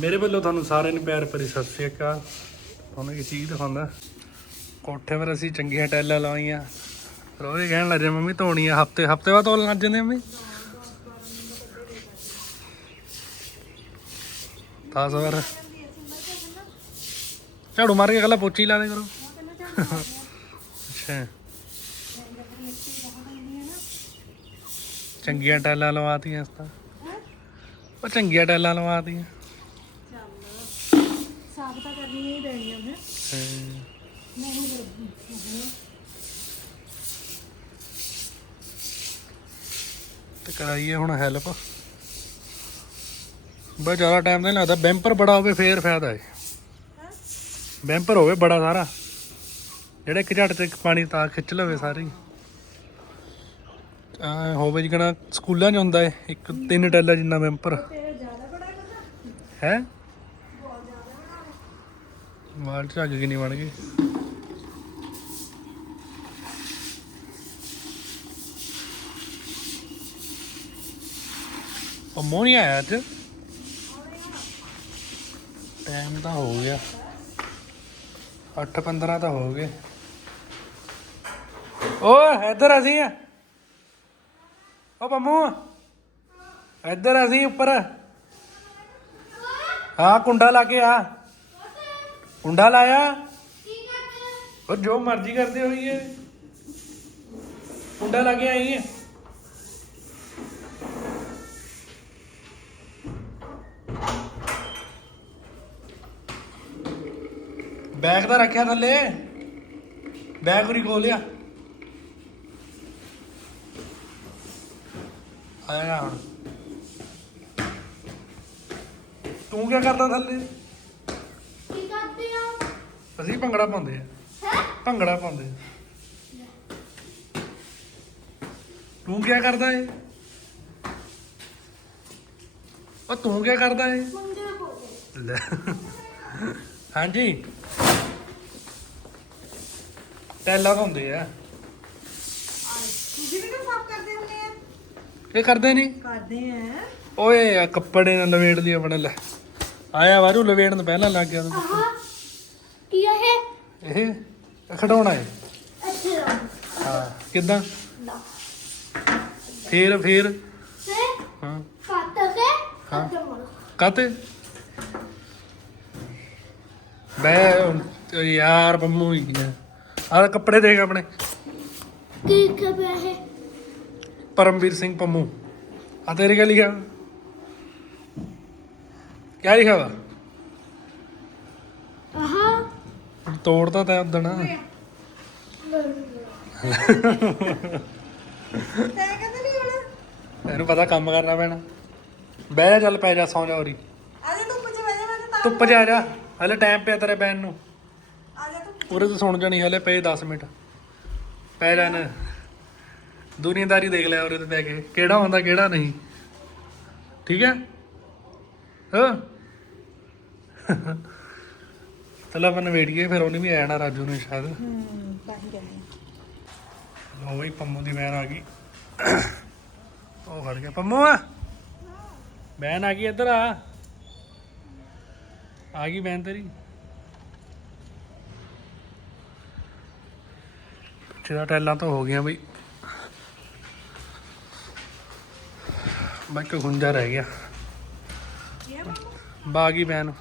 ਮੇਰੇ ਵੱਲੋਂ ਤੁਹਾਨੂੰ ਸਾਰਿਆਂ ਨੂੰ ਪਿਆਰ ਭਰੀ ਸਤਿ ਸ੍ਰੀ ਅਕਾਲ। ਤੁਹਾਨੂੰ ਇੱਕ ਚੀਜ਼ ਦਿਖਾਉਂਦਾ। ਕੋਠੇ 'ਤੇ ਅਸੀਂ ਚੰਗੀਆਂ ਟੈਲਾਂ ਲਾਈਆਂ ਰੋਜ਼ ਕਹਿਣ ਲੱਗੇ, ਮੰਮੀ ਧੋਣੀ ਆ ਹਫ਼ਤੇ ਹਫ਼ਤੇ ਬਾਅਦ ਧੋਣ ਲੱਗ ਜਾਂਦੇ ਮੰਮੀ? ਦਸ ਵਾਰ। ਝਾੜੂ ਮਾਰ ਕੇ ਗੱਲਾਂ ਪੋਚੀ ਲਾ ਦੇ ਕਰੋ। ਅੱਛਾ। ਚੰਗੀਆਂ ਟੈਲਾਂ ਲਵਾਤੀਆਂ ਇਸ ਤਾਂ। ਉਹ ਚੰਗੀਆਂ ਟੈਲਾਂ ਲਵਾਤੀਆਂ। ਸਾਫ਼ ਤਾਂ ਹੀ। ਨਹੀਂ ਕਰਦੀ। ਕਰਾਈਏ ਹੁਣ ਹੈਲਪ ਬੜਾ ਜ਼ਿਆਦਾ ਟਾਈਮ ਨਹੀਂ ਲੱਗਦਾ। ਬੈਂਪਰ ਬੜਾ ਹੋਵੇ ਫੇਰ ਫਾਇਦਾ ਹੈ? ਬੈਂਪਰ ਹੋਵੇ ਬੜਾ ਸਾਰਾ। ਜਿਹੜਾ ਇੱਕ ਝਟ ਤੇ ਪਾਣੀ ਤਾਂ ਖਿੱਚ ਲਵੇ ਸਾਰੀ। ਆ ਹੋਵੇ ਜਿਕਣਾ ਸਕੂਲਾਂ 'ਚ ਹੁੰਦਾ ਹੈ ਇੱਕ ਤਿੰਨ ਟੈਲਾ ਜਿੰਨਾ ਬੈਂਪਰ। ਹੈ? ਵਾਲ ਝੱਗ ਕਿ ਨਹੀਂ ਬਣ ਗਈ? ਉਹ ਮੋਹ ਆਇਆ ਅੱਜ? ਟਾਈਮ ਤਾਂ ਹੋ ਗਿਆ। 8:15 ਤਾਂ ਹੋ ਗਏ। ਓਏ, ਇੱਧਰ ਅਸੀਂ ਆ। ਓ ਪੰਮੂ, ਇੱਧਰ ਅਸੀਂ ਉੱਪਰ। ਹਾਂ, ਕੁੰਡਾ ਲਾ ਕੇ ਆ। ਕੁੰਡਾ ਲਾਇਆ? ਉਹ ਜੋ ਮਰਜ਼ੀ ਕਰਦੇ ਹੋਈਏ ਕੁੰਡਾ ਲਾ ਕੇ ਆਈ ਹੈ। ਬੈਗ ਤਾਂ ਰੱਖਿਆ ਥੱਲੇ। ਬੈਗ ਉਰੀ ਖੋਲਿਆ ਆਇਆ ਹੁਣ। ਤੂੰ ਕੀ ਕਰਦਾ ਥੱਲੇ? ਅਸੀਂ ਭੰਗੜਾ ਪਾਉਂਦੇ ਆ। ਭੰਗੜਾ ਪਾਉਂਦੇ ਆ। ਤੂੰ ਕੀ ਕਰਦਾ ਏ? ਉਹ ਤੂੰ ਕੀ ਕਰਦਾ ਏ? ਮੁੰਡੇ ਬੋਲੇ ਲੈ। ਹਾਂਜੀ। ਟੈਲਾ ਹੁੰਦੇ ਆ। ਤੁਸੀਂ ਵੀ ਤਾਂ ਸਾਫ਼ ਕਰਦੇ ਹੁੰਦੇ ਆ। ਇਹ ਕਰਦੇ ਨਹੀਂ ਕਰਦੇ ਆ। ਓਏ ਆ ਕੱਪੜੇ ਨਾਲ ਲਵੇੜ ਲਈ ਆਪਣੇ ਲੈ। ਆਇਆ ਵਾਰੂ ਲਵੇੜਨ ਪਹਿਲਾਂ ਲੱਗ ਗਿਆ ਤੂੰ। ਆਹ। ਕੀ ਹੈ ਇਹ? ਖਡਾਉਣਾ ਏ ਅੱਛਾ। ਹਾਂ ਕਿਦਾਂ? ਨਾ। ਫੇਰ ਫੇਰ? ਸੇ ਹਾਂ। ਕੱਟ ਕੇ ਹਾਂ। ਅੱਛਾ ਮੋੜ। ਕਾਤੇ ਬੈ ਯਾਰ ਬੰਮੂ ਹੀ ਗਿਆ ਆਹ ਕੱਪੜੇ ਦੇਖ ਆਪਣੇ। ਕੀ ਖਬਰ ਹੈ? ਪਰਮਵੀਰ ਸਿੰਘ ਪੰਮੂ। ਆ ਤੇਰੇ ਕੀ ਲਿਖਿਆ? ਕੀ ਲਿਖਿਆ ਵਾ? ਤੋੜ ਤਾਂ ਤੈਂ ਉਦਣ। ਤੇ ਕਹਿੰਦੇ ਨਹੀਂ ਹੁਣ ਤੈਨੂੰ ਪਤਾ ਕੰਮ ਕਰਨਾ ਪੈਣਾ। ਬਹਿ ਜਾ ਚੱਲ, ਪੈ ਜਾ ਸੌਂ ਜਾ ਉਰੀ। ਆਜੇ ਤੂੰ ਪੁੱਛ ਵਜੇ ਮੈਂ ਤਾਂ ਧੁੱਪ ਜਾ। ਜਾ ਹਲੇ ਟਾਈਮ ਪਿਆ ਤੇਰੇ ਬੈਨ ਨੂੰ। ਆਜੇ ਤੂੰ ਉਰੇ ਤਾਂ ਸੁਣ ਜਾਣੀ, ਹਲੇ ਪਏ 10 ਮਿੰਟ। ਪੈ ਜਾ ਨਾ। ਦੁਨੀਆਦਾਰੀ ਦੇਖ ਲਿਆ ਉਰੇ ਤੇ ਬੈ ਕੇ। ਕਿਹੜਾ ਹੁੰਦਾ ਕਿਹੜਾ ਨਹੀਂ। ਠੀਕ ਹੈ? ਹਾਂ। ਚਲੋ ਆਪਾਂ ਨਵੇੜੀਏ ਫਿਰ ਉਹਨੇ ਵੀ ਆਣਾ ਰਾਜੂ ਨੇ ਸ਼ਾਇਦ। ਹੂੰ ਤਾਂ ਹੀ ਕਹਿੰਦੇ ਲੋ ਬਈ ਪੰਮੂ ਦੀ ਵੈਨ ਆ ਗਈ। ਉਹ ਖੜ ਗਿਆ। ਪੰਮੂ ਆ। ਵੈਨ ਆ ਗਈ ਇੱਧਰ ਆ। ਆ ਗਈ ਵੈਨ ਤੇਰੀ। ਪਿੱਛੇ ਦਾ ਟੈਲਾਂ ਤਾਂ ਹੋ ਗਈਆਂ ਬਈ। ਬਾਕੀ ਗੁੰਜਾ ਰਹਿ ਗਿਆ। ਬਾਗੀ ਵੈਨ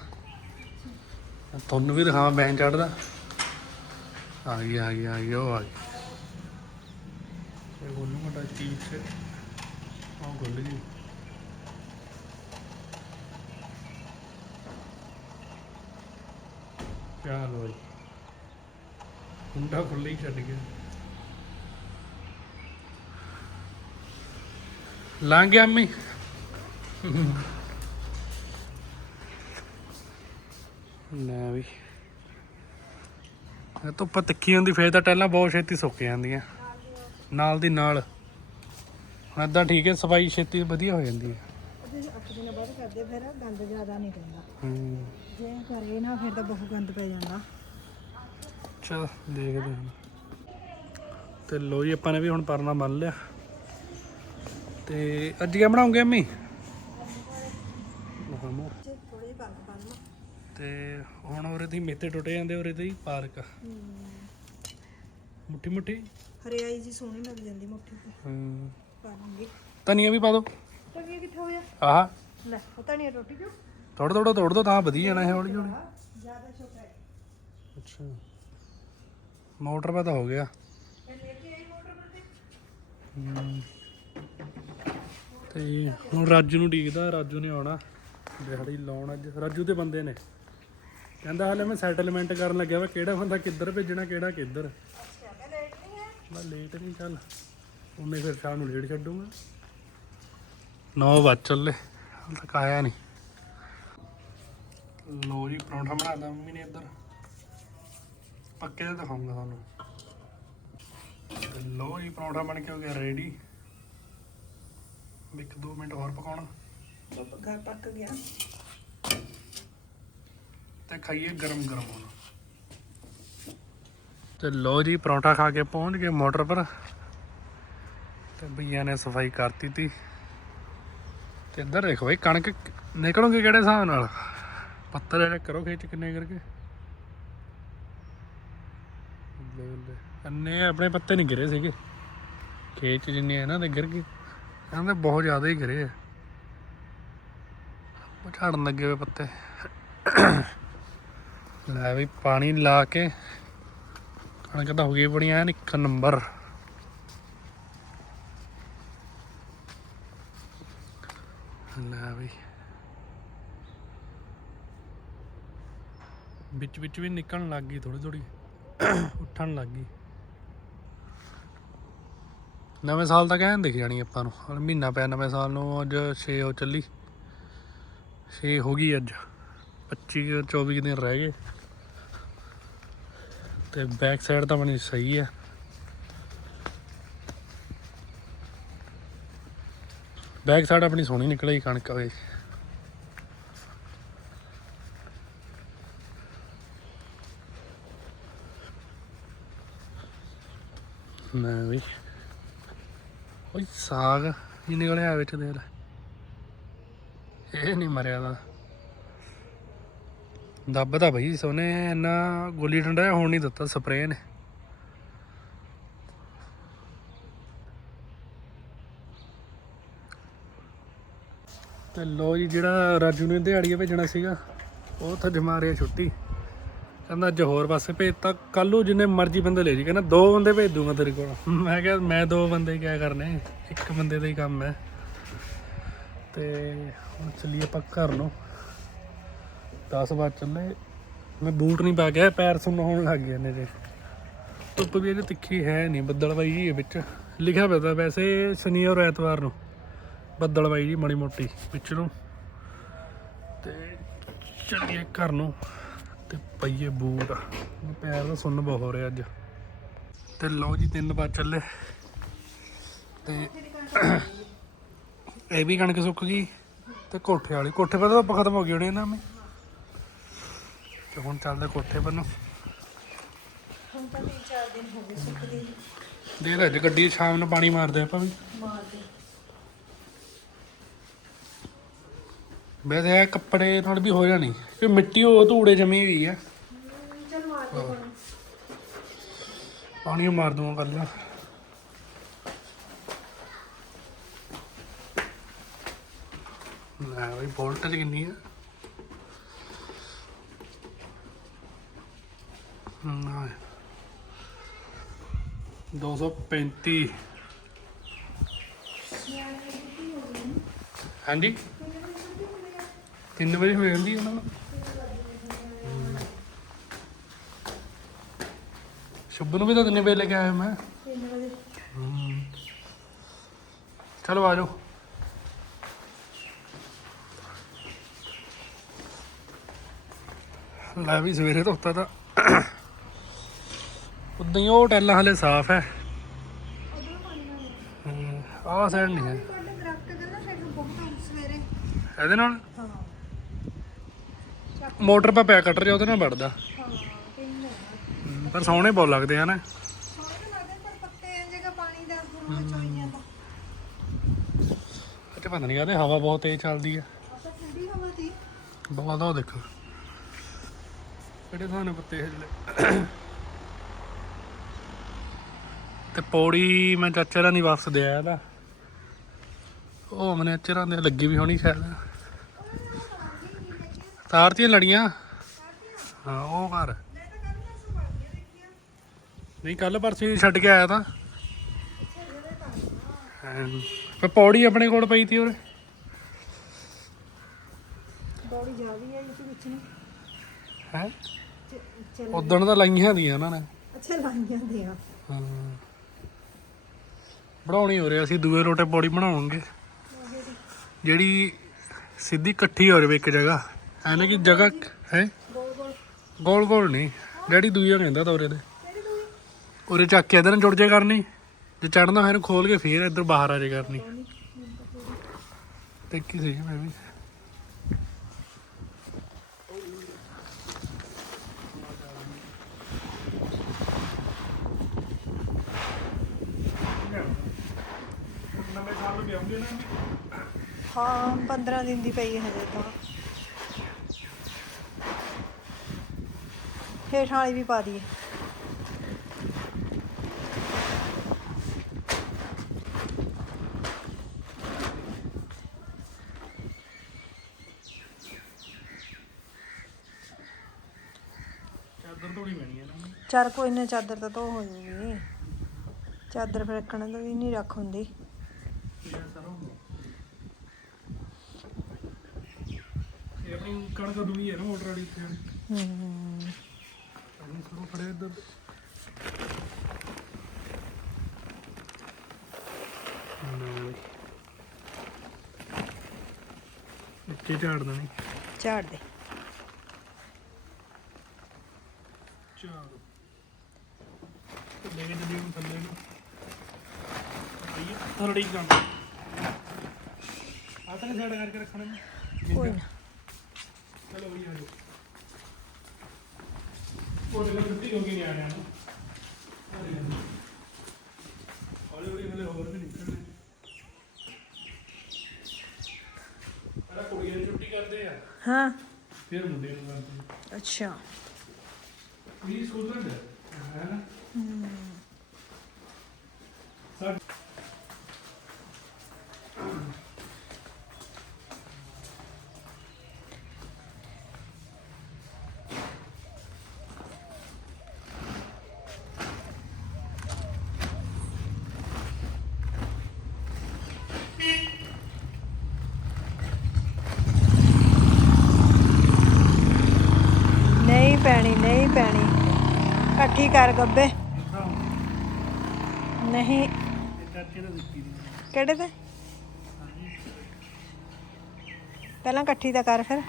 ਤੁਹਾਨੂੰ ਵੀ ਦਿਖਾਵਾਂ ਵੈਨ ਚੜਦਾ ਆ ਗਈ ਆ ਗਈ ਆ ਗਈ ਉਹ ਆ ਗਈ। ਇਹ ਗੋਲੂ ਮਟਾ ਚੀਜ਼ ਸੇ ਆ ਗੋਲ ਗਈ ਚਲੋ ਜੀ। ਕੁੰਡਾ ਖੁੱਲੇ ਹੀ ਛੱਡ ਗਿਆ। ਲੰਘ ਗਿਆ ਅੰਮੀ ਲੈ ਵੀ। ਇਹ ਧੁੱਪ ਤਿੱਖੀ ਹੁੰਦੀ ਫੇਰ ਤਾਂ ਟੈਲਾਂ ਬਹੁਤ ਛੇਤੀ ਸੁੱਕ ਜਾਂਦੀਆਂ। ਨਾਲ ਦੀ ਨਾਲ। ਹੁਣ ਏਦਾਂ ਠੀਕ ਹੈ ਸਫ਼ਾਈ ਛੇਤੀ ਵਧੀਆ ਹੋ ਜਾਂਦੀ ਹੈ। ਅਸੀਂ ਆਪਣੇ ਨਾਲ ਬਾਅਦ ਕਰਦੇ ਫਿਰ ਗੰਦ ਜ਼ਿਆਦਾ ਨਹੀਂ ਪੈਂਦਾ। ਹੂੰ। ਜੇ ਕਰੇ ਨਾ ਫਿਰ ਤਾਂ ਬਹੁਤ ਗੰਦ ਪੈ ਜਾਂਦਾ। ਚਲ ਦੇਖਦੇ ਹਾਂ। ਤੇ ਲੋ ਜੀ ਆਪਾਂ ਨੇ ਵੀ ਹੁਣ ਪਰਨਾ ਬੰਨ ਲਿਆ। ਤੇ ਅੱਜ ਕੀ ਬਣਾਉਂਗੇ ਅੰਮੀ? ਮਹਾਮੋ ਥੋੜੀ ਪਾ ਲਵਾਂ ਤੇ ਹੁਣ ਉਰੇ ਦੀ ਮੇਤੇ ਟੁੱਟ ਜਾਂਦੇ ਉਰੇ ਦੀ ਪਾਰਕ। ਮੁੱਠੀ ਮੁੱਠੀ? ਹਰਿਆਈ ਜੀ ਸੋਹਣੀ ਲੱਗ ਜਾਂਦੀ ਮੁੱਠੀ ਤੇ। ਹੂੰ। ਪਾ ਲਾਂਗੇ। ਧਨੀਆ ਵੀ ਪਾ ਦੋ। ਕੀ ਕਿੱਥੇ ਹੋਇਆ? ਆਹ। ਲੈ ਨਹੀਂ ਰੋਟੀ ਕਿਉਂ ਥੋੜਾ ਥੋੜਾ ਤੋੜ ਦੋ ਤਾਂ ਵਧੀਆ ਜਾਣਾ ਇਹ ਹੌਲੀ ਹੌਲੀ। ਜ਼ਿਆਦਾ ਛੋਟਾ ਹੈ। ਅੱਛਾ। ਮੋਟਰ ਪਾ ਤਾਂ ਹੋ ਗਿਆ। ਤੇ। ਹੁਣ ਰਾਜੂ ਨੂੰ ਡੀਕਦਾ ਰਾਜੂ ਨੇ ਆਉਣਾ। ਦਿਹਾੜੀ ਲਾਉਣ ਅੱਜ। ਰਾਜੂ ਦੇ ਬੰਦੇ ਨੇ। ਕਹਿੰਦਾ ਹਲੇ ਮੈਂ ਸੈਟਲਮੈਂਟ ਕਰਨ ਲੱਗਿਆ ਵਾ, ਕਿਹੜਾ ਬੰਦਾ ਕਿੱਧਰ ਭੇਜਣਾ, ਕਿਹੜਾ ਕਿੱਧਰ। ਅੱਛਾ ਮੈਂ ਲੇਟ ਨਹੀਂ ਹੈ ਮੈਂ ਲੇਟ ਨਹੀਂ ਚੱਲ। ਉਹਨੇ ਫਿਰ ਸ਼ਾਮ ਨੂੰ ਲੇਟ ਛੱਡੂਗਾ। 9 ਵਜ ਚੱਲੇ, ਹਾਲੇ ਤੱਕ ਆਇਆ ਨਹੀਂ ਲੋ ਜੀ, ਪਰੌਂਠਾ ਬਣਾਦਾ ਮੰਮੀ ਨੇ ਇੱਧਰ। ਪੱਕੇ ਤੇ ਦਿਖਾਉਂਗਾ ਤੁਹਾਨੂੰ। ਲੋ ਜੀ, ਪਰੌਂਠਾ ਬਣ ਕੇ ਹੋ ਗਿਆ ਰੈਡੀ ਇੱਕ ਦੋ ਮਿੰਟ ਹੋਰ ਪਕਾਉਣਾ। ਘਰ ਪੱਕ ਗਿਆ। ਤੇ ਖਾਈਏ ਗਰਮ ਗਰਮ ਹੁਣ। ਤੇ ਲੋ ਜੀ, ਪਰੌਂਠਾ ਖਾ ਕੇ ਪਹੁੰਚ ਗਏ ਮੋਟਰ ਪਰ। ਤੇ ਭਈਆ ਨੇ ਸਫ਼ਾਈ ਕਰਤੀ ਤੀ। ਤੇ ਇੱਧਰ ਦੇਖੋ ਬਈ, ਕਣਕ ਨਿਕਲੋਗੇ ਕਿਹੜੇ ਹਿਸਾਬ ਨਾਲ? ਪੱਤਰ ਇਹ ਕਰੋ ਖੇਚ ਕਿੰਨੇ ਕਰਕੇ। ਲੈ ਲੈ। ਅੰਨੇ ਆਪਣੇ ਪੱਤੇ ਨਹੀਂ ਗਿਰੇ ਸੀਗੇ। ਖੇਚ 'ਚ ਜਿੰਨੇ ਇਹਨਾਂ ਦੇ ਗਿਰ ਗਏ। ਕਹਿੰਦੇ ਬਹੁਤ ਜ਼ਿਆਦਾ ਹੀ ਗਿਰੇ ਆ। ਝਾੜਨ ਲੱਗੇ ਹੋਏ ਪੱਤੇ। ਲੈ ਵੀ ਪਾਣੀ ਲਾ ਕੇ ਕਣਕ ਤਾਂ ਹੋ ਗਈ ਬੜੀ ਐਨ ਇੱਕ ਨੰਬਰ। ਲੈ ਵੀ। ਵਿੱਚ ਵਿੱਚ ਵੀ ਨਿਕਲਣ ਲੱਗ ਗਈ ਥੋੜੀ ਥੋੜੀ ਉੱਠਣ ਲੱਗ ਗਈ। ਨਵੇਂ ਸਾਲ ਤੱਕ ਐਨ ਦਿਖ ਜਾਣੀ ਆਪਾਂ ਨੂੰ ਹੁਣ ਮਹੀਨਾ ਪਿਆ ਨਵੇਂ ਸਾਲ ਨੂੰ, ਅੱਜ 6 ਹੋ ਚੱਲੀ। 6 ਹੋ ਗਈ ਅੱਜ 25 24 ਦਿਨ ਰਹਿ ਗਏ। ਤੇ ਬੈਕ ਸਾਈਡ ਤਾਂ ਬਣੀ ਸਹੀ ਹੈ ਬੈਕ ਸਾਈਡ ਆਪਣੀ ਸੋਹਣੀ ਨਿਕਲੀ ਕਣਕ ਵੇ ਨਾ ਵੀ। ਓਏ ਸਾਗ ਹੀ ਨਿਕਲਿਆ ਵਿੱਚ ਦੇਰ ਇਹ ਨਹੀਂ ਮਰਿਆ ਦਾ। ਦੱਬਦਾ ਬਈ, ਸੋਨੇ ਇੰਨਾ ਗੋਲੀ ਡੰਡਾ ਹੋਣ ਨਹੀਂ ਦਿੱਤਾ ਸਪਰੇਅ ਨੇ। ਤੇ ਲੋ ਜੀ, ਜਿਹੜਾ ਰਾਜੂ ਨੇ ਦਿਹਾੜੀਏ ਭੇਜਣਾ ਸੀਗਾ, ਉਹ ਤਾਂ ਜਮਾ ਰਿਹਾ ਛੁੱਟੀ। ਕਹਿੰਦਾ ਅੱਜ ਹੋਰ ਪਾਸੇ ਭੇਜਤਾ ਕੱਲ ਨੂੰ ਜਿੰਨੇ ਮਰਜ਼ੀ ਬੰਦੇ ਲੈ ਜੀ, ਕਹਿੰਦਾ ਦੋ ਬੰਦੇ ਭੇਜ ਦੂੰਗਾ ਤੇਰੇ ਕੋਲ। ਮੈਂ ਕਿਹਾ, ਮੈਂ ਦੋ ਬੰਦੇ ਕਿਆ ਕਰਨੇ, ਇੱਕ ਬੰਦੇ ਦਾ ਹੀ ਕੰਮ ਹੈ। ਤੇ ਹੁਣ ਚੱਲੀਏ ਆਪਾਂ ਘਰ ਨੂੰ। 10 ਵਜੇ ਚੱਲੇ। ਮੈਂ ਬੂਟ ਨਹੀਂ ਪਾ ਗਿਆ ਪੈਰ ਸੁੰਨ ਹੋਣ ਲੱਗ ਗਏ ਨੇ ਜੇ। ਧੁੱਪ ਵੀ ਇਹਦੇ ਤਿੱਖੀ ਹੈ ਨਹੀਂ, ਬੱਦਲਵਾਈ ਜੀ ਹੈ ਵਿੱਚ। ਲਿਖਿਆ ਪਿਆ ਤਾ ਵੈਸੇ ਸ਼ਨੀ ਔਰ ਐਤਵਾਰ ਨੂੰ। ਬੱਦਲਵਾਈ ਜੀ ਮਾੜੀ ਮੋਟੀ ਵਿੱਚ ਨੂੰ। ਤੇ ਚੱਲੀਏ ਘਰ ਨੂੰ ਤੇ ਪਈਏ ਬੂਟ। ਪੈਰ ਦਾ ਸੁੰਨ ਬਹੁਤ ਹੋ ਰਿਹਾ ਅੱਜ। ਤੇ ਲਓ ਜੀ, ਤਿੰਨ ਵਾਰ ਚੱਲੇ। ਤੇ ਇਹ ਵੀ ਕਣਕ ਸੁੱਕ ਗਈ ਤੇ ਕੋਠੇ ਵਾਲੀ ਕੋਠੇ ਪਰ ਤਾਂ ਖਤਮ ਹੋ ਗਈ ਹੋਣੀ ਨਾ ਮੈਂ। ਤੇ ਹੁਣ ਚੱਲਦੇ ਕੋਠੇ ਨੂੰ। ਹੁਣ ਤਾਂ 3-4 ਦਿਨ ਹੋ ਗਏ ਸੁੱਕਦੀ ਦੇ ਲੈ ਅੱਜ ਗੱਡੀ 'ਚ ਸ਼ਾਮ ਨੂੰ ਪਾਣੀ ਮਾਰਦੇ ਆਪਾਂ ਵੀ। ਮਾਰਦੇ। ਵੈਸੇ ਇਹ ਕੱਪੜੇ ਨਾਲ ਵੀ ਹੋ ਜਾਣੀ ਕਿ ਮਿੱਟੀ ਉਹ ਧੂੜੇ ਜਮੀ ਹੋਈ ਆ। ਚਲ ਮਾਰਦੇ ਹੁਣ ਪਾਣੀ। ਮਾਰ ਦੂੰਗਾ ਕੱਲ ਲੈ ਬਈ ਵੋਲਟੇਜ ਕਿੰਨੀ ਆ। 235 ਹਾਂਜੀ। 3 ਵਜੇ ਹੋ ਜਾਂਦੀ ਉਹਨਾਂ ਨੂੰ। ਸ਼ੁਭ ਨੂੰ ਵੀ ਤਾਂ ਤਿੰਨੇ ਵਜੇ ਲੈ ਕੇ ਆਇਆ ਮੈਂ। 3 ਵਜੇ ਚਲੋ ਆ ਜਾਓ। ਲੈ ਵੀ ਸਵੇਰੇ ਧੋਤਾ ਤਾਂ। ਉਦਾਂ ਹੀ ਉਹ ਟੈਲਾਂ ਹਲੇ ਸਾਫ਼ ਹੈ। ਆਹ ਸਾਈਡ ਨਹੀਂ ਹੈ। ਇਹਦੇ ਨਾਲ? ਮੋਟਰ ਪਾ ਪਿਆ ਕੱਟ ਰਿਹਾ, ਉਹਦੇ ਨਾਲ ਵੜਦਾ ਪਰ ਸੋਹਣੇ ਬਹੁਤ ਲੱਗਦੇ ਹਨ ਸੋਹਣੇ ਤਾਂ ਪਤਾ ਨਹੀਂ ਕਾਹਦੇ ਹਵਾ ਬਹੁਤ ਤੇਜ਼ ਚੱਲਦੀ ਆ। ਠੰਡੀ ਹਵਾ ਦੀ ਬਹੁਤ ਆ ਦੇਖੋ। ਕਿਹੜੇ ਥਾਂ ਪੱਤੇ ਹਿੱਲੇ ਤੇ ਪੌੜੀ ਮੈਂ ਚਾਚਾ ਨਹੀਂ ਵਾਪਸ ਦੇ ਆਇਆ ਦਾ ਉਹ ਮਨੇ ਚਰਾਂ ਦੇ ਲੱਗੀ ਵੀ ਹੋਣੀ ਸ਼ਾਇਦ। ਤਾਰ ਦੀਆਂ ਲੜੀਆਂ। ਹਾਂ ਉਹ ਘਰ ਨਹੀਂ ਕੱਲ ਪਰਸੋਂ ਛੱਡ ਕੇ ਆਇਆ ਤਾਂ। ਪਰ ਪੌੜੀ ਆਪਣੇ ਕੋਲ ਪਈ ਤੀ ਉਰੇ। ਬੋੜੀ ਜ਼ਿਆਦੀ ਹੈ ਇਸ ਵਿੱਚ ਨੂੰ ਹੈ? ਉਦਣ ਤਾਂ ਲਾਈਆਂ ਦੀਆਂ ਉਹਨਾਂ ਨੇ। ਅੱਛਾ ਲਾਈਆਂ ਦੇ ਆ ਹਾਂ। ਬਣਾਉਣੀ ਹੋ ਰਿਹਾ, ਅਸੀਂ ਦੂਏ ਰੋਟੇ ਪੌੜੀ ਬਣਾਵਾਂਗੇ। ਜਿਹੜੀ ਸਿੱਧੀ ਇਕੱਠੀ ਹੋ ਰਵੇ ਇੱਕ ਜਗ੍ਹਾ ਐਨੇ ਕਿ ਜਗ੍ਹਾ ਹੈ? ਗੋਲ ਗੋਲ ਨਹੀਂ, ਡੈਡੀ ਦੂਈਆਂ ਕਹਿੰਦਾ ਤਾਂ। ਉਰੇ ਦੇ ਉਰੇ ਚੱਕ ਕੇ ਇਧਰ ਨੂੰ ਜੁੜ ਜੇ ਕਰਨੀ, ਜੇ ਚੜਨਾ ਹੋਇਆ ਇਹਨੂੰ ਖੋਲ ਕੇ ਫੇਰ ਇੱਧਰ ਬਾਹਰ ਆ ਜੇ ਕਰਨੀ। ਤੇ ਕੀ ਸੀ ਮੈਂ ਵੀ ਨਵੇਂ ਸਾਲ ਨੂੰ ਲਿਆਉਂਗੇ ਨਾ ਹਾਂ 15 ਦਿਨ ਦੀ ਪਈ ਹੈ ਹਜੇ ਤਾਂ। ਹੇਠ ਵਾਲੀ ਵੀ ਪਾ ਦਈਏ। ਚਾਦਰ ਧੋਣੀ ਪੈਣੀ ਹੈ ਨਾ। ਚਾਰ ਕੋਈ ਨਾ ਚਾਦਰ ਤਾਂ ਧੋ ਹੋ ਜੂਗੀ। ਚਾਦਰ ਫਿਰ ਰੱਖਣ ਦਾ ਵੀ ਨਹੀਂ ਰੱਖ ਹੁੰਦੀ। ਆਪਣੀ ਕਣਕ ਦੂਈ ਹੈ ਨਾ ਆਰਡਰ ਵਾਲੀ ਇੱਥੇ। ਹੂੰ ਅਸੀਂ ਸਰੋਂ ਫੜੇ ਇੱਧਰ। ਨਾ ਇੱਥੇ ਝਾੜ ਦੇਣੀ। ਝਾੜ ਦੇ। ਝਾੜ। ਲੈ ਕੇ ਚੱਲੀ ਹੁਣ ਥੱਲੇ ਨੂੰ। ਆਈਏ ਥੋੜੀ ਕੰਮ ਆ ਤਾਂ ਸਾਈਡ ਕਰਕੇ ਰੱਖਣਾ। ਜੀ ਕੋਈ ਨਾ। ਚਲੋ ਬਈ ਆ ਜਾਓ ਉਹਦੇ ਨਾਲ ਛੁੱਟੀ ਹੋ ਗਈ ਨਹੀਂ ਆ ਰਿਹਾ ਨਾ। ਹੌਲੀ ਹੌਲੀ ਹਲੇ ਹੋਰ ਵੀ ਨਿਕਲਣੇ। ਪਹਿਲਾਂ ਕੁੜੀਆਂ ਨੂੰ ਛੁੱਟੀ ਕਰਦੇ ਆ। ਹਾਂ। ਫਿਰ ਮੁੰਡੇ ਨੂੰ ਕਰਦੇ ਅੱਛਾ। ਵੀ ਸਕੂਲ ਦਾ ਹੈ ਨਾ ਸਾਡੇ ਨਹੀਂ ਪੈਣੀ ਨਹੀਂ ਪੈਣੀ ਇਕੱਠੀ ਕਰ ਗੱਬੇ? ਨਹੀਂ। ਇਹ ਚਾਚੇ ਦਾ ਕਿਹੜੇ ਤੇ? ਪਹਿਲਾਂ ਇਕੱਠੀ ਤਾਂ ਕਰ ਫਿਰ।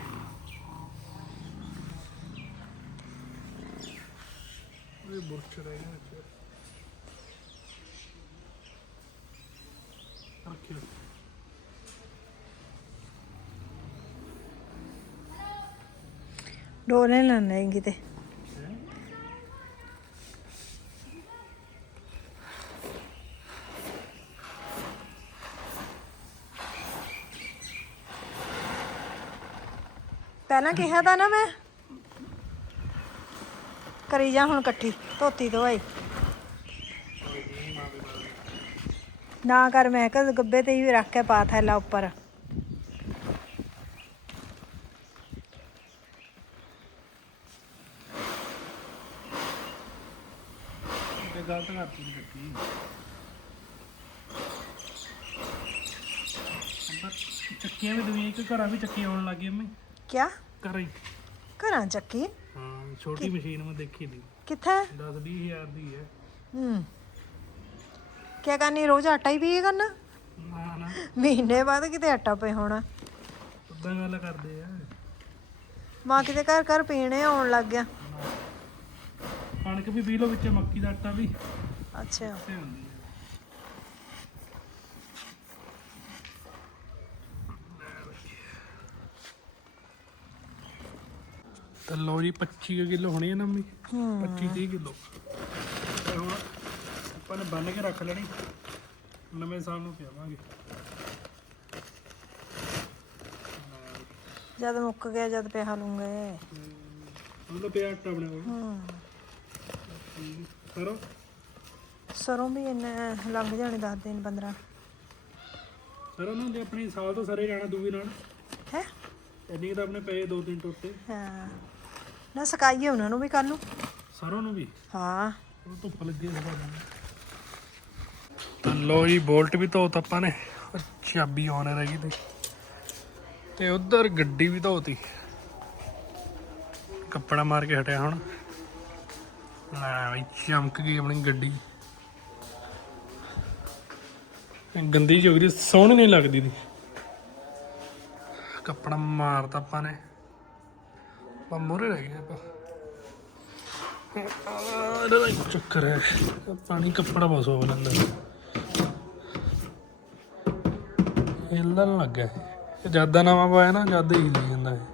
ਉਹ ਬੁਰਚ ਰਹਿ ਗਿਆ ਵਿੱਚ ਰੱਖਿਓ ਡੋਲੇ ਨਾ ਨਹੀਂ ਕਿਤੇ ਪਹਿਲਾਂ ਕਿਹਾ ਤਾਂ ਨਾ ਮੈਂ। ਕਰੀ ਜਾ ਹੁਣ ਇਕੱਠੀ, ਧੋਤੀ ਧੋਈ ਨਾ ਕਰ, ਮੈਂ ਕਿਹਾ ਗੱਬੇ ਤੇ ਹੀ ਰੱਖ ਕੇ ਪਾ ਥੈਲਾ ਉੱਪਰ। ਗਲਤ ਕਰਤੀ ਦੀ ਚੱਕੀਆਂ ਵੀ ਦੁਨੀਆ ਇੱਕ ਘਰਾਂ ਵੀ ਚੱਕੀਆਂ ਆਉਣ ਲੱਗੀ ਘਰਾਂ ਹੀ। ਘਰਾਂ ਚੱਕੀ? ਹਾਂ ਛੋਟੀ ਮਸ਼ੀਨ ਮੈਂ ਦੇਖੀ ਦੀ ਕਿੱਥੇ? 10 20000 ਦੀ ਹੈ। ਹੂੰ। ਕਿਆ ਕਰਨੀ ਰੋਜ਼ ਆਟਾ ਹੀ ਪੀਏ ਕਰਨਾ? ਨਾ ਨਾ। ਮਹੀਨੇ ਬਾਅਦ ਕਿਤੇ ਆਟਾ ਪਏ ਹੋਣਾ। ਉਦਾਂ ਗੱਲ ਕਰਦੇ ਆ। ਮਾਂ ਕਿਤੇ ਘਰ ਘਰ ਪੀਣੇ ਆਉਣ ਲੱਗ ਗਿਆ। ਕਣਕ ਵੀ ਪੀ ਲਓ ਵਿੱਚ ਮੱਕੀ ਦਾ ਆਟਾ ਵੀ। ਅੱਛਾ। ਤੇ ਹੁੰਦੀ ਹੈ ਤਾਂ ਲਓ ਜੀ 25 ਕਿਲੋ ਹੋਣੀ ਹੈ ਨਾ ਮੰਮੀ ਹੂੰ। 25 30 ਕਿਲੋ। ਤੇ ਹੁਣ ਆਪਾਂ ਨੇ ਬੰਨ ਕੇ ਰੱਖ ਲੈਣੀ। ਨਵੇਂ ਸਾਲ ਨੂੰ ਪਿਆਵਾਂਗੇ। ਜਦ ਮੁੱਕ ਗਿਆ ਜਦ ਪਿਆ ਲੂੰਗੇ ਉਹਦਾ ਪਿਆ ਆਟਾ ਕੋਲ ਹੂੰ। ਸਰੋਂ? ਸਰੋਂ ਵੀ ਇੰਨੇ ਲੰਘ ਜਾਣੇ 10 ਦਿਨ 15 ਸਰੋਂ ਨੂੰ ਜੇ ਆਪਣੀ ਸਾਲ ਤੋਂ ਸਰੇ ਜਾਣਾ ਦੂਈ ਨਾਲ। ਹੈ? ਇੰਨੀ ਤਾਂ ਆਪਣੇ ਪਏ ਦੋ ਤਿੰਨ ਟੋਟੇ। ਹਾਂ। ਨਾ ਸਕਾਈਏ ਉਹਨਾਂ ਨੂੰ ਵੀ ਕੱਲ ਨੂੰ। ਸਰੋਂ ਨੂੰ ਵੀ? ਹਾਂ। ਉਹ ਧੁੱਪ ਲੱਗੀ ਸਭਾ ਤਾਂ ਲੋ ਜੀ ਬੋਲਟ ਵੀ ਧੋਤ ਆਪਾਂ ਨੇ। ਚਾਬੀ ਆਨ ਰਹਿ ਗਈ ਤੇ। ਤੇ ਉਧਰ ਗੱਡੀ ਵੀ ਧੋਤੀ ਕੱਪੜਾ ਮਾਰ ਕੇ ਹਟਿਆ ਹੁਣ। ਲੈ ਬਈ ਚਮਕ ਗਈ ਆਪਣੀ ਗੱਡੀ। ਗੰਦੀ ਜਿਹੀ ਹੋ ਗਈ ਸੋਹਣੀ ਨਹੀਂ ਲੱਗਦੀ ਦੀ ਕੱਪੜਾ ਮਾਰਤਾ ਆਪਾਂ ਨੇ। ਆਪਾਂ ਮੋਰੇ ਰਹਿ ਗਏ ਆਪਾਂ। ਇਹਦਾ ਤਾਂ ਇੱਕ ਚੱਕਰ ਹੈ। ਪਾਣੀ ਕੱਪੜਾ ਬਸ ਹੋ ਲੈਂਦਾ ਹਿੱਲਣ ਲੱਗਾ ਜ਼ਿਆਦਾ ਨਵਾਂ ਪਾਇਆ ਨਾ ਜ਼ਿਆਦਾ ਹੀ ਹਿੱਲੀ ਜਾਂਦਾ ਹੈ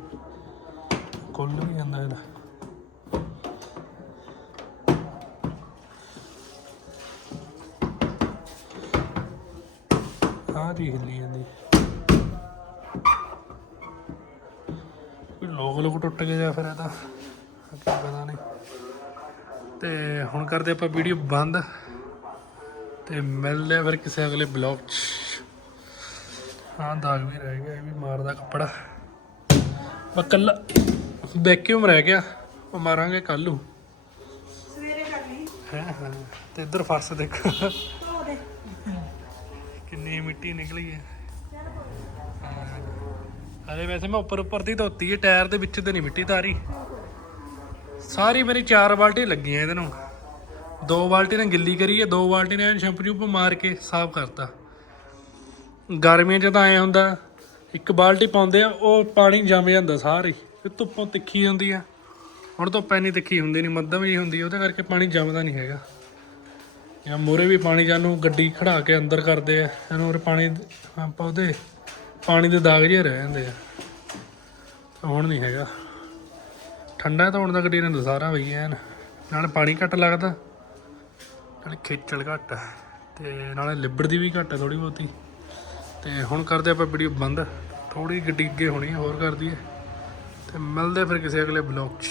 ਕੁੱਲ ਵੀ ਜਾਂਦਾ ਇਹਦਾ। ਆਹ ਜੀ ਹਿੱਲੀ ਜਾਂਦੀ ਕੋਈ ਲੋਕ ਲੋਕ ਟੁੱਟ ਗਏ ਜਾਂ ਫਿਰ ਇਹਦਾ ਕੀ ਪਤਾ ਨਹੀਂ। ਤੇ ਹੁਣ ਕਰਦੇ ਆਪਾਂ ਵੀਡੀਓ ਬੰਦ ਤੇ ਮਿਲਦੇ ਆ ਫਿਰ ਕਿਸੇ ਅਗਲੇ ਬਲੌਗ 'ਚ। ਹਾਂ ਦਾਗ ਵੀ ਰਹਿ ਗਿਆ ਇਹ ਵੀ ਮਾਰਦਾ ਕੱਪੜਾ। ਬਸ ਕੱਲਾ ਵੈਕਿਊਮ ਰਹਿ ਗਿਆ? ਉਹ ਮਾਰਾਂਗੇ ਕੱਲ ਨੂੰ। ਸਵੇਰੇ ਕਰ ਲਈ। ਹੈ ਹਾਂ ਤੇ ਇੱਧਰ ਫਰਸ਼ ਦੇਖੋ। ਕਿੰਨੀ ਮਿੱਟੀ ਨਿਕਲੀ ਹੈ। ਅਰੇ ਵੈਸੇ ਮੈਂ ਉੱਪਰ ਉੱਪਰ ਦੀ ਧੋਤੀ ਹੈ, ਟਾਇਰ ਦੇ ਵਿੱਚ ਤੇ ਨਹੀਂ ਮਿੱਟੀ ਤਾਰੀ। ਸਾਰੀ ਮੇਰੀ ਚਾਰ ਬਾਲਟੀ ਲੱਗੀਆਂ ਇਹਦੇ ਨੂੰ ਦੋ ਬਾਲਟੀ ਨੇ ਗਿੱਲੀ ਕਰੀ ਹੈ, ਦੋ ਬਾਲਟੀ ਨੇ ਸ਼ੈਂਪੂ ਜੂਪ ਮਾਰ ਕੇ ਸਾਫ਼ ਕਰਤਾ। ਗਰਮੀਆਂ 'ਚ ਤਾਂ ਐ ਹੁੰਦਾ, ਇੱਕ ਬਾਲਟੀ ਪਾਉਂਦੇ ਆ, ਉਹ ਪਾਣੀ ਜੰਮ ਜਾਂਦਾ ਸਾਰੀ ਤੇ ਧੁੱਪੋਂ ਤਿੱਖੀ ਹੁੰਦੀ ਆ। ਹੁਣ ਧੁੱਪ ਇੰਨੀ ਤਿੱਖੀ ਹੁੰਦੀ ਨਹੀਂ, ਮੱਧਮ ਜੀ ਹੁੰਦੀ ਉਹਦੇ ਕਰਕੇ ਪਾਣੀ ਜੰਮਦਾ ਨਹੀਂ ਹੈਗਾ। ਜਾਂ ਮੂਰੇ ਵੀ ਪਾਣੀ ਜਾਨੂੰ ਗੱਡੀ ਖੜਾ ਕੇ ਅੰਦਰ ਕਰਦੇ ਆ, ਇਹਨੂੰ ਉਰੇ ਪਾਣੀ ਆਪਾਂ ਪਾਣੀ ਦੇ ਦਾਗ ਜਿਹੇ ਰਹਿ ਜਾਂਦੇ ਆ। ਹੁਣ ਨਹੀਂ ਹੈਗਾ। ਠੰਡਾ ਤਾਂ ਧੋਣ ਦਾ ਗੱਡੀ ਨੇ ਦਸਾਰਾ ਵਈ ਐਨ। ਨਾਲ ਪਾਣੀ ਘੱਟ ਲੱਗਦਾ। ਨਾਲ ਖੇਚਲ ਘੱਟ ਆ, ਤੇ ਨਾਲੇ ਲਿਬੜਦੀ ਵੀ ਘੱਟ ਆ ਥੋੜੀ ਬਹੁਤੀ। ਤੇ ਹੁਣ ਕਰਦੇ ਆਪਾਂ ਵੀਡੀਓ ਬੰਦ। ਥੋੜੀ ਗੱਡੀ ਅੱਗੇ ਹੋਣੀ ਆ, ਹੋਰ ਕਰਦੀ ਹੈ ਤੇ ਮਿਲਦੇ ਫਿਰ ਕਿਸੇ ਅਗਲੇ ਬਲੌਗ 'ਚ।